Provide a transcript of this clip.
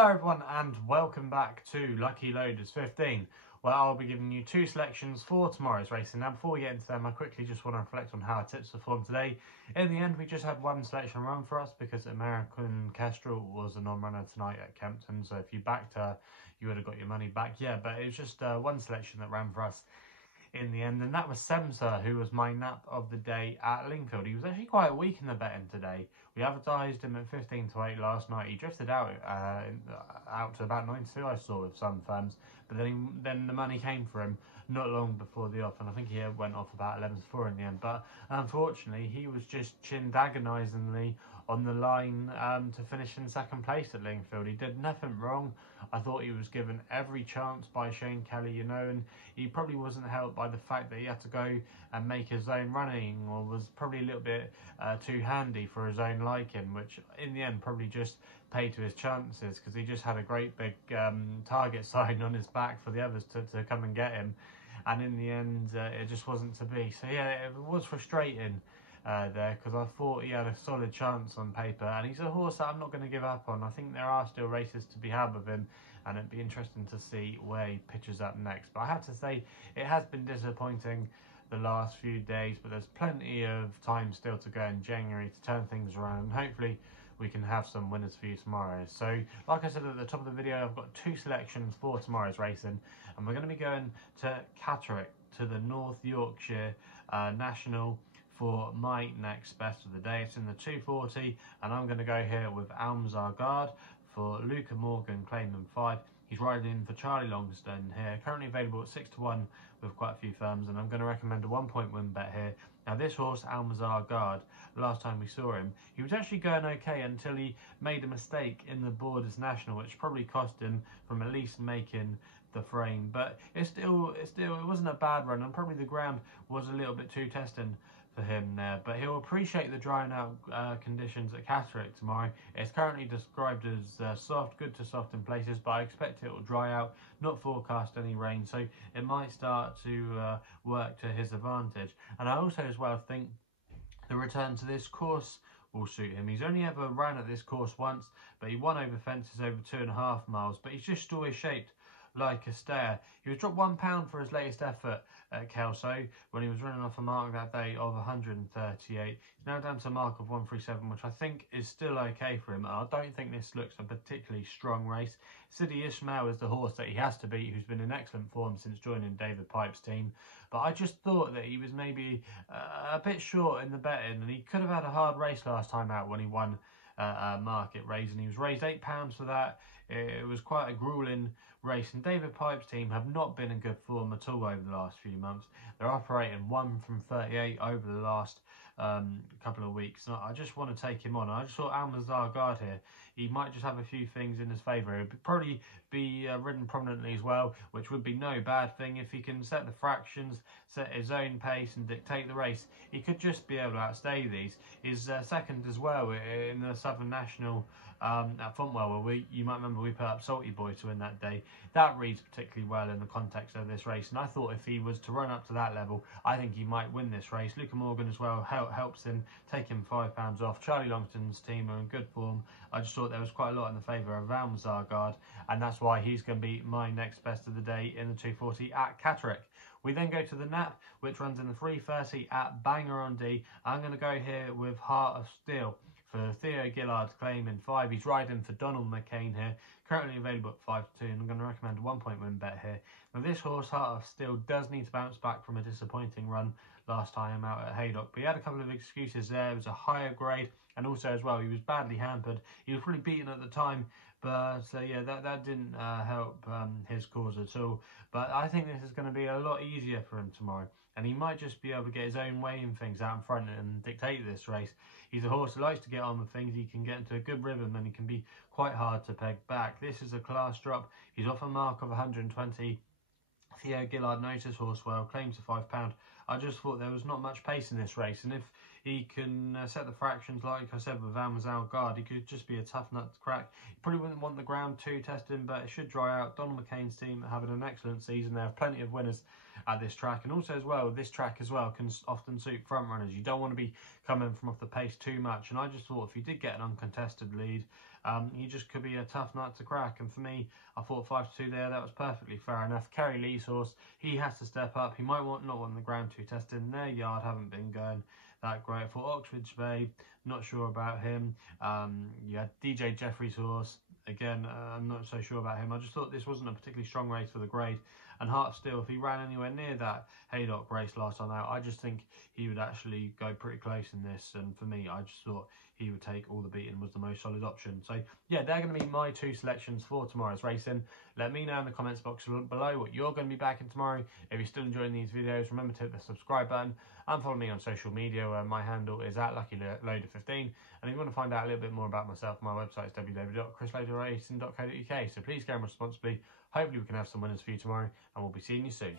Hello everyone and welcome back to Lucky Loaders 15, where I'll be giving you two selections for tomorrow's racing. Now before we get into them, I quickly just want to reflect on how our tips performed today. In the end, we just had one selection run for us because American Kestrel was a non-runner tonight at Kempton, so if you backed her, you would have got your money back. Yeah, but it was just one selection that ran for us in the end, and that was Semser, who was my nap of the day at Lingfield. He was actually quite weak in the betting today. We advertised him at 15 to 8 last night. He drifted out to about 9 to 2, I saw, with some firms, but then the money came for him not long before the off, and I think he went off about 11 to 4 in the end. But unfortunately, he was just chinned agonisingly on the line to finish in second place at Lingfield. He did nothing wrong. I thought he was given every chance by Shane Kelly, and he probably wasn't helped by the fact that he had to go and make his own running, or was probably a little bit too handy for his own liking, which in the end probably just paid to his chances, because he just had a great big target sign on his back for the others to come and get him, and in the end it just wasn't to be. So yeah, it was frustrating there, because I thought he had a solid chance on paper, and he's a horse that I'm not going to give up on. I think there are still races to be had with him, and it'd be interesting to see where he pitches up next. But I have to say, it has been disappointing the last few days, but there's plenty of time still to go in January to turn things around, and hopefully we can have some winners for you tomorrow. So like I said at the top of the video, I've got two selections for tomorrow's racing, and we're going to be going to Catterick, to the North Yorkshire National, for my next best of the day. It's in the 240, and I'm going to go here with Almazhar Garde for Luca Morgan, claiming 5. He's riding in for Charlie Longston here, currently available at 6 to 1 with quite a few firms, and I'm going to recommend a 1-point win bet here. Now this horse, Almazhar Garde, last time we saw him, he was actually going okay until he made a mistake in the Borders National, which probably cost him from at least making the frame. But it wasn't a bad run, and probably the ground was a little bit too testing for him there, but he'll appreciate the drying out conditions at Catterick tomorrow. It's currently described as soft, good to soft in places, but I expect it will dry out, not forecast any rain, so it might start to work to his advantage. And I also as well think the return to this course will suit him. He's only ever ran at this course once, but he won over fences over 2.5 miles, but he's just always shaped like a stair. He was dropped £1 for his latest effort at Kelso when he was running off a mark that day of 138. He's now down to a mark of 137, which I think is still okay for him. I don't think this looks a particularly strong race. Sidi Ismail is the horse that he has to beat, who's been in excellent form since joining David Pipe's team. But I just thought that he was maybe a bit short in the betting, and he could have had a hard race last time out when he won market raise, and he was raised £8 for that. It was quite a grueling race, and David Pipe's team have not been in good form at all over the last few months. They're operating 1 from 38 over the last couple of weeks. And I just want to take him on. I just thought Almazhar Garde here, he might just have a few things in his favour. He would probably be ridden prominently as well, which would be no bad thing. If he can set the fractions, set his own pace and dictate the race, he could just be able to outstay these. He's second as well in the Southern National at Fontwell, where you might remember we put up Salty Boy to win that day. That reads particularly well in the context of this race, and I thought if he was to run up to that level, I think he might win this race. Luca Morgan as well helps him, take him £5 off. Charlie Longston's team are in good form. I just thought there was quite a lot in the favour of Almazhar Garde, and that's why he's going to be my next best of the day in the 240 at Catterick. We then go to the Nap, which runs in the 330 at Bangor-On-Dee. I'm going to go here with Heart of Steel for Theo Gillard's claiming 5. He's riding for Donald McCain here, currently available at 5 to 2, and I'm going to recommend a 1-point win bet here. Now this horse, Heart of Steel, does need to bounce back from a disappointing run last time out at Haydock, but he had a couple of excuses there. It was a higher grade, and also as well he was badly hampered. He was probably beaten at the time, but yeah, that didn't help his cause at all. But I think this is going to be a lot easier for him tomorrow, and he might just be able to get his own way in things out in front and dictate this race. He's a horse who likes to get on with things. He can get into a good rhythm, and he can be quite hard to peg back. This is a class drop. He's off a mark of 120. Theo Gillard knows his horse well, claims a £5. I just thought there was not much pace in this race, and He can set the fractions, like I said, with Almazhar Garde. He could just be a tough nut to crack. You probably wouldn't want the ground 2 testing, but it should dry out. Donald McCain's team are having an excellent season. They have plenty of winners at this track, and also as well, this track as well can often suit front runners. You don't want to be coming from off the pace too much, and I just thought if you did get an uncontested lead, he just could be a tough nut to crack. And for me, I thought 5-2 there, that was perfectly fair enough. Kerry Lee's horse, he has to step up. He might not want the ground 2 testing. Their yard haven't been going that great. For Oxford's Bay, not sure about him. You had DJ Jeffrey's horse. Again, I'm not so sure about him. I just thought this wasn't a particularly strong race for the grade. And Hart still, if he ran anywhere near that Haydock race last time out, I just think he would actually go pretty close in this. And for me, I just thought he would take all the beating, was the most solid option. So yeah, they're going to be my 2 selections for tomorrow's racing. Let me know in the comments box below what you're going to be backing tomorrow. If you're still enjoying these videos, remember to hit the subscribe button and follow me on social media, where my handle is @LuckyLoader15. And if you want to find out a little bit more about myself, my website is www.chrisloaderracing.co.uk. So please game responsibly. Hopefully we can have some winners for you tomorrow, and we'll be seeing you soon.